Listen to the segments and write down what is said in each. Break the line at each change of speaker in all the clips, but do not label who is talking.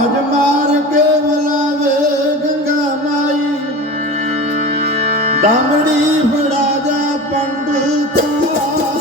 ਬਾਜ ਮਾਰ ਕੇ ਬੁਲਾਵੇ ਗੰਗਾ ਮਾਈ। ਦਮੜੀ ਫੜਾ ਜਾ ਪੰਡਤ ਮਾਰ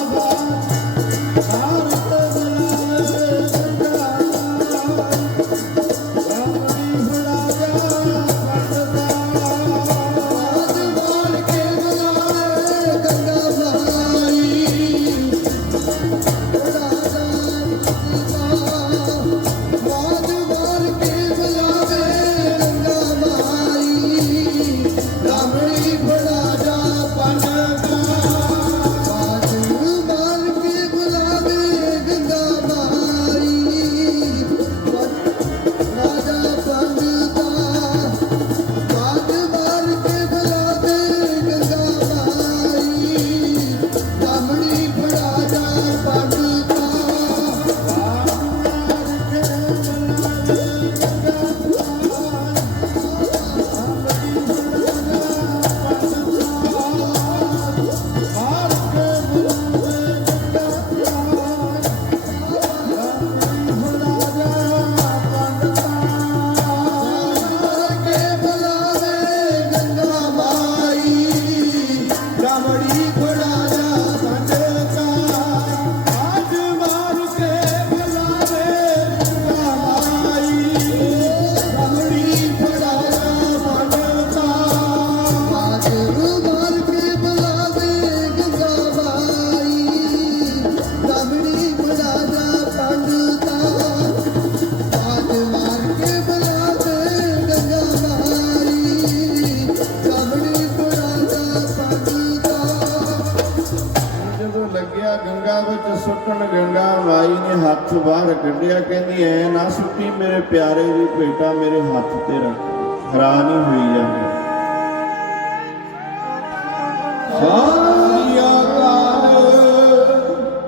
ਹੱਥ ਬਾਹਰ ਕੱਢਿਆ, ਕਹਿੰਦੀ, ਐ ਨਾ ਸੁੱਟੀ ਮੇਰੇ ਪਿਆਰੇ ਦੀ ਭੇਟਾ, ਮੇਰੇ ਹੱਥ ਤੇ ਰੱਖ। ਹੈਰਾਨ ਹੀ ਹੋਈ ਜਾਂਦੀ। ਸਾਰੀਆ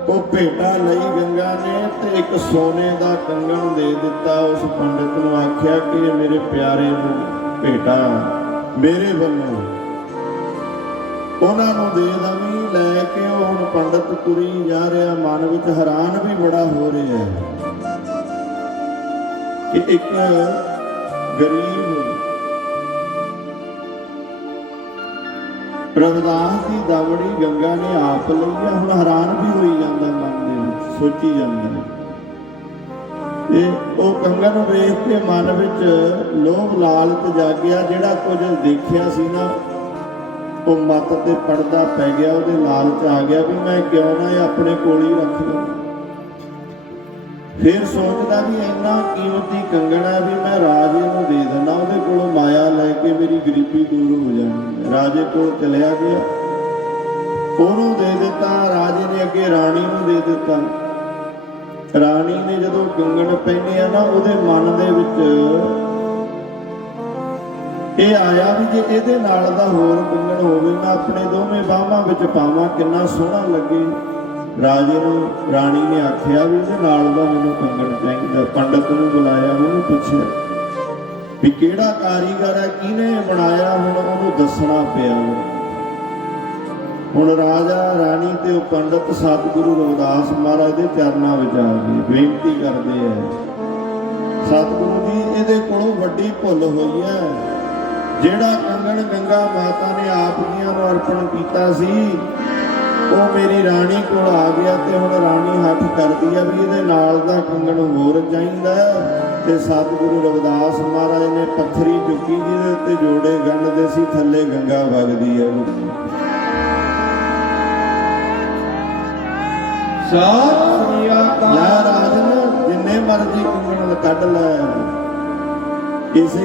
ਉਹ ਭੇਟਾ ਲਈ ਗੰਗਾ ਨੇ ਤੇ ਇੱਕ ਸੋਨੇ ਦਾ ਕੰਗਣ ਦੇ ਦਿੱਤਾ। ਉਸ ਪੰਡਿਤ ਨੂੰ ਆਖਿਆ ਕਿ ਇਹ ਮੇਰੇ ਪਿਆਰੇ ਨੂੰ ਭੇਟਾ, ਮੇਰੇ ਵੱਲੋਂ। ਉਹਨਾਂ ਨੂੰ ਦੇ ਦਵੀਂ, ਲੈ ਕੇ ਉਹ ਹੁਣ ਪੰਡਤ ਤੁਰੀ ਜਾ ਰਿਹਾ। ਮਨ ਵਿੱਚ ਹੈਰਾਨ ਵੀ ਬੜਾ ਹੋ ਰਿਹਾ ਹੈ ਕਿ ਇੱਕ ਗਰੀਬ ਪ੍ਰਭਦਾਸ ਦੀ ਦਾਵੜੀ ਗੰਗਾ ਨੇ ਆਪ ਲਈ ਹੈ ਹੁਣ ਹੈਰਾਨ ਵੀ ਹੋਈ ਜਾਂਦਾ ਮਨ ਦੇ ਵਿੱਚ, ਸੋਚੀ ਜਾਂਦਾ ਤੇ ਉਹ ਗੰਗਾ ਨੂੰ ਵੇਖ ਕੇ ਮਨ ਵਿੱਚ ਲੋਭ ਲਾਲਚ ਜਾਗਿਆ। ਜਿਹੜਾ ਕੁਝ ਦੇਖਿਆ ਸੀ ਨਾ ਉਹ ਮੱਤ ਤੇ ਪੜਦਾ ਪੈ ਗਿਆ, ਉਹਦੇ ਲਾਲਚ ਆ ਗਿਆ ਵੀ ਮੈਂ ਕਿਉਂ ਨਾ ਇਹ ਆਪਣੇ ਕੋਲ ਹੀ ਰੱਖ ਲਵਾਂ। ਫਿਰ ਸੋਚਦਾ ਵੀ ਇੰਨਾ ਕੀਮਤੀ ਕੰਗਣਾ ਵੀ ਮੈਂ ਰਾਜੇ ਨੂੰ ਦੇ ਦਿੰਦਾ, ਉਹਦੇ ਕੋਲੋਂ ਮਾਇਆ ਲੈ ਕੇ ਮੇਰੀ ਗਰੀਬੀ ਦੂਰ ਹੋ ਜਾਣੀ ਰਾਜੇ ਕੋਲ ਚਲਿਆ ਗਿਆ। ਉਹਨੂੰ ਦੇ ਦਿੱਤਾ, ਰਾਜੇ ਨੇ ਅੱਗੇ ਰਾਣੀ ਨੂੰ ਦੇ ਦਿੱਤਾ। ਰਾਣੀ ਨੇ ਜਦੋਂ ਕੰਗਣ ਪਹਿਨਿਆ ਨਾ, ਉਹਦੇ ਮਨ ਦੇ ਵਿੱਚ ਇਹ ਆਇਆ ਵੀ ਜੇ ਇਹਦੇ ਨਾਲ ਦਾ ਹੋਰ ਕੰਗਣ ਹੋਵੇ, ਮੈਂ ਆਪਣੇ ਦੋਵੇਂ ਬਾਹਾਂ ਵਿੱਚ ਪਾਵਾਂ, ਕਿੰਨਾ ਸੋਹਣਾ ਲੱਗੇ। ਰਾਜੇ ਨੂੰ, ਰਾਣੀ ਨੇ ਆਖਿਆ ਵੀ ਇਹਦੇ ਨਾਲ ਦਾ ਮੈਨੂੰ ਕੰਗਣ ਚਾਹੀਦਾ। ਪੰਡਤ ਨੂੰ ਬੁਲਾਇਆ, ਉਹਨੂੰ ਪੁੱਛਿਆ ਵੀ ਕਿਹੜਾ ਕਾਰੀਗਰ ਹੈ, ਕਿਹਨੇ ਬਣਾਇਆ, ਹੁਣ ਉਹਨੂੰ ਦੱਸਣਾ ਪਿਆ। ਹੁਣ ਰਾਜਾ, ਰਾਣੀ ਤੇ ਉਹ ਪੰਡਤ ਸਤਿਗੁਰੂ ਰਵਿਦਾਸ ਮਹਾਰਾਜ ਦੇ ਚਰਨਾਂ ਵਿੱਚ ਆ ਗਏ, ਬੇਨਤੀ ਕਰਦੇ ਆ। ਸਤਿਗੁਰੂ ਜੀ, ਇਹਦੇ ਕੋਲੋਂ ਵੱਡੀ ਭੁੱਲ ਹੋਈ ਹੈ। ਜਿਹੜਾ ਕੰਗਣ ਗੰਗਾ ਮਾਤਾ ਨੇ ਆਪ ਜੀਆਂ ਨੂੰ ਅਰਪਣ ਕੀਤਾ ਸੀ, ਉਹ ਮੇਰੀ ਰਾਣੀ ਕੋਲ ਆ ਗਿਆ ਤੇ ਹੁਣ ਰਾਣੀ ਹੱਥ ਕਰਦੀ ਆ ਵੀ ਇਹਦੇ ਨਾਲ ਦਾ ਕੰਗਣ ਹੋਰ ਚਾਹੀਦਾ ਤੇ ਸਤਿਗੁਰੂ ਰਵਿਦਾਸ ਮਹਾਰਾਜ ਨੇ ਪੱਥਰੀ ਚੁੱਕੀ ਜਿਹਦੇ ਉੱਤੇ ਜੋੜੇ ਗੰਢਦੇ ਸੀ, ਥੱਲੇ ਗੰਗਾ ਵਗਦੀ ਹੈ
ਸਾਰੀਆ
ਲੈ ਰਾਜਨ, ਜਿੰਨੇ ਮਰਜ਼ੀ ਕੰਗਣ ਕੱਢ ਲੈ। ਕਿਸੇ